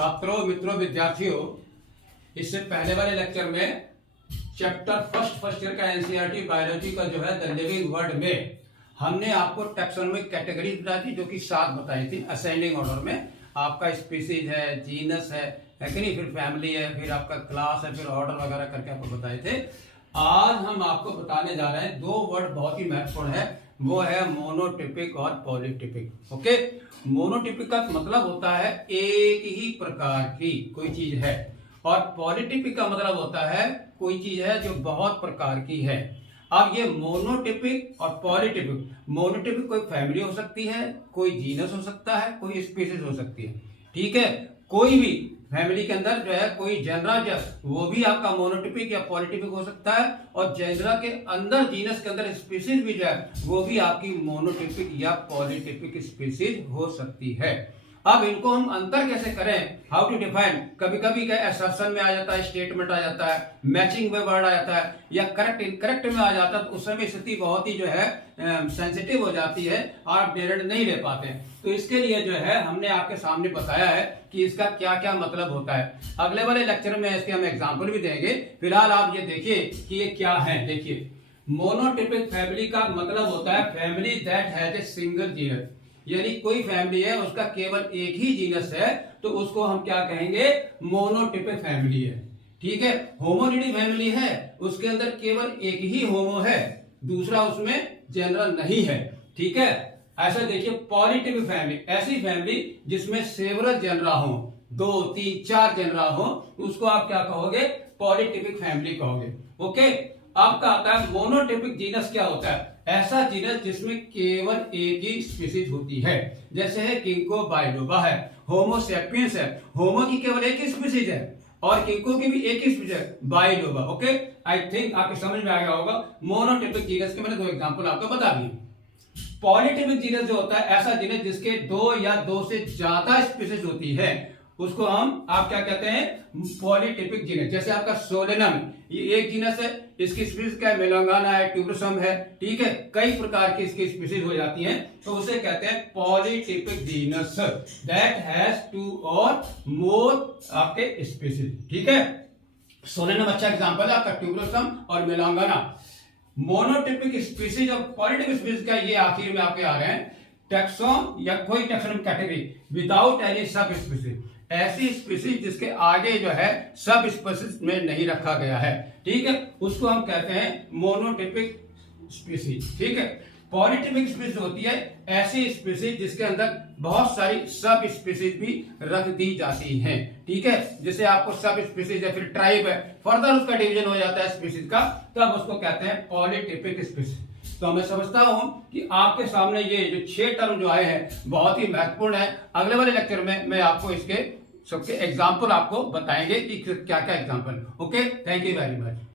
छात्रों, मित्रों, विद्यार्थियों, इससे पहले वाले लेक्चर में चैप्टर फर्स्ट ईयर का एनसीईआरटी बायोलॉजी का जो है द लिविंग वर्ल्ड में हमने आपको टैक्सोनॉमिक कैटेगरी बताई थी, जो कि 7 बताई थी असेंडिंग ऑर्डर में। आपका स्पीसीज है, जीनस है कि नहीं, फिर फैमिली है, फिर आपका क्लास है, फिर ऑर्डर वगैरह करके आपको बताए थे। आज हम आपको बताने जा रहे हैं 2 वर्ड बहुत ही महत्वपूर्ण है, वो है मोनोटिपिक और पॉलीटिपिक। ओके, मोनोटिपिक का मतलब होता है एक ही प्रकार की कोई चीज है, और पॉलीटिपिक का मतलब होता है कोई चीज है जो बहुत प्रकार की है। अब ये मोनोटिपिक और पॉलीटिपिक, मोनोटिपिक कोई फैमिली हो सकती है, कोई जीनस हो सकता है, कोई स्पीसीज हो सकती है। ठीक है, कोई भी फैमिली के अंदर जो है कोई जनरा वो भी आपका मोनोटिपिक या पॉलीटिपिक हो सकता है, और जनरा के अंदर जीनस के अंदर स्पीसीज भी जो है वो भी आपकी मोनोटिपिक या पॉलीटिपिक स्पीसीज हो सकती है। अब इनको हम अंतर कैसे करें, हाउ टू डिफाइन। कभी कभी क्या असर्शन में आ जाता है, स्टेटमेंट आ जाता है, मैचिंग में वर्ड आ जाता है, या करेक्ट इनकरेक्ट में आ जाता है, तो उस समय स्थिति बहुत ही जो है सेंसिटिव हो जाती है, आप निर्णय नहीं ले पाते हैं। तो इसके लिए जो है हमने आपके सामने बताया है कि इसका क्या क्या मतलब होता है। अगले वाले लेक्चर में इसके हम एग्जाम्पल भी देंगे। फिलहाल आप ये देखिए कि ये क्या है। देखिए, मोनोटिपिक फैमिली का मतलब होता है family that has a single genus, यानी कोई फैमिली है उसका केवल एक ही जीनस है, तो उसको हम क्या कहेंगे, मोनोटिपिक फैमिली है। ठीक है, होमोनिडी फैमिली है, उसके अंदर केवल एक ही होमो है, दूसरा उसमें जनरल नहीं है। ठीक है, ऐसा देखिए पॉलीटिपिक फैमिली, ऐसी फैमिली जिसमें सेवरल जनरा हो, 2, 3, 4 जनरा हो, उसको आप क्या कहोगे, पॉलीटिपिक फैमिली कहोगे। ओके, आपका आता है मोनोटिपिक जीनस। क्या होता है, ऐसा जीनस जिसमें केवल एक ही स्पीसीज होती है, जैसे है किंको बाइलोबा है, होमो सेपियंस है, होमो की केवल एक ही स्पीसीज है और किंको की भी एक ही स्पीसीज है, बाइलोबा। ओके, आई थिंक आपके समझ में आ गया होगा। मोनोटिपिक जीनस के मैंने 2 एग्जांपल आपको बता दिए। पॉलीटिपिक जीनस जो होता है ऐसा जीनस जिसके 2 या 2 से ज्यादा स्पीसीज होती है, उसको हम आप क्या कहते हैं, पॉलीटिपिक जीनस। जैसे आपका सोलेनम, ये एक जीनस है, इसकी स्पीसीज क्या है, मेलांगाना है, ट्यूबरसम है। ठीक है, कई प्रकार की इसकी स्पीसीज हो जाती हैं, तो उसे कहते हैं पॉलीटिपिक जीनस दैट हैज 2 और मोर आपके स्पीसीज। ठीक है, सोलेनम अच्छा एग्जांपल है आपका, ट्यूबरसम और मेलांगाना। मोनोटिपिक स्पीसीज और पॉलीटिपिक स्पीसीज का ये आखिर में आपके आ रहे हैं टैक्सोन या कोई taxonomic category without any sub species, ऐसी स्पीसीज जिसके आगे जो है सब स्पीसीज में नहीं रखा गया है। ठीक है, उसको हम कहते हैं मोनोटिपिक स्पीसीज। ठीक है, पॉलीटिपिक स्पीसीज होती है ऐसी स्पीसीज जिसके अंदर बहुत सारी सब स्पीसीज भी रख दी जाती हैं। ठीक है, जैसे आपको सब स्पीसीज है, फिर ट्राइब है, फर्दर उसका डिवीजन हो जाता है स्पीसीज का, तब उसको कहते हैं पॉलीटिपिक स्पीसीज। तो मैं समझता हूं कि आपके सामने ये जो 6 टर्म जो आए हैं बहुत ही महत्वपूर्ण है। अगले वाले लेक्चर में मैं आपको इसके सबके एग्जाम्पल आपको बताएंगे कि क्या क्या example. Okay, thank you very much.